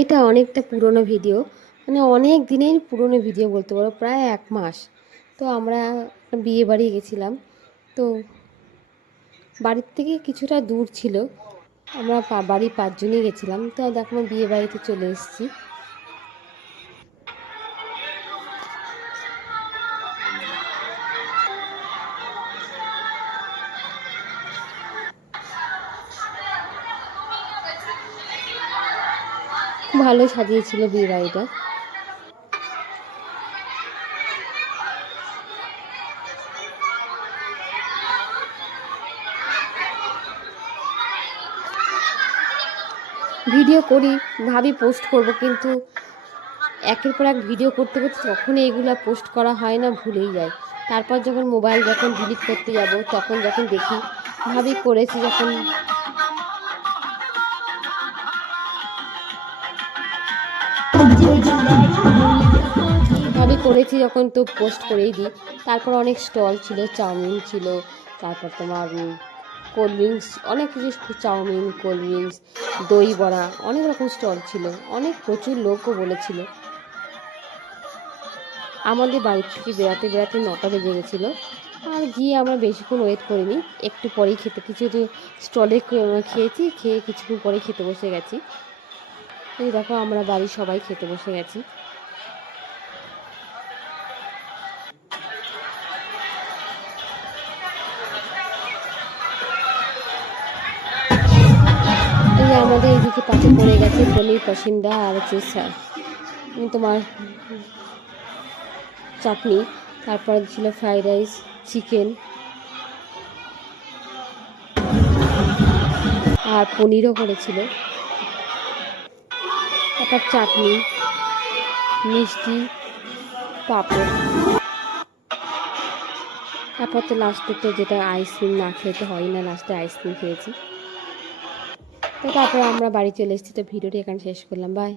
এটা অনেকটা পুরনো ভিডিও, মানে অনেক দিনের পুরনো ভিডিও বলতে পারো, প্রায় 1 মাস। তো আমরা বিয়ে বাড়ি গেছিলাম। তো বাড়ির থেকে কিছুটা দূর ছিল, আমরা বাড়ি 5 জনই গেছিলাম। তো দেখো বিয়ে বাড়িতে চলে এসেছি। খুব ভালো সাজিয়েছিল বিয়ে বাড়িটা। ভিডিও করি, ভাবি পোস্ট করব, কিন্তু একের পর এক ভিডিও করতে করতে তখনই এগুলো পোস্ট করা হয় না, ভুলেই যায়। তারপর যখন মোবাইল যখন ডিলিট করতে যাব, তখন যখন দেখি ভাবি করেছি, যখন ভাবি করেছি যখন তো পোস্ট করেই দিই। তারপর অনেক স্টল ছিল, চাউমিন ছিল, তারপর তোমার কোল্ড ড্রিঙ্কস, অনেক কিছু, চাউমিন, কোল্ড ড্রিঙ্কস, দই বড়া, অনেক রকম স্টল ছিল। অনেক প্রচুর লোকও বলেছিল। আমাদের বাড়ি থেকে বেড়াতে বেড়াতে 9টা বেজে গেছিলো। আর গিয়ে আমরা বেশিক্ষণ ওয়েট করিনি, একটু পরেই কিছু স্টলে খেয়েছি, খেয়ে কিছুক্ষণ পরেই খেতে বসে গেছি। এই দেখো আমরা বাড়ির সবাই খেতে বসে গেছি। এই যে আমাদের এইদিকে পাশে পড়ে গেছে পনির পসিন্দা, আর হচ্ছে তোমার চাটনি, তারপরে ছিল ফ্রাইড রাইস, চিকেন, আর পনিরও করেছিল, তারপর চাটনি, মিষ্টি, পাঁপড়, তারপর তো লাস্টে তো যেটা আইসক্রিম না খেতে হয় না, লাস্টে আইসক্রিম খেয়েছি। তো তারপর আমরা বাড়ি চলে এসেছি। তো ভিডিওটি এখানে শেষ করলাম, বাই।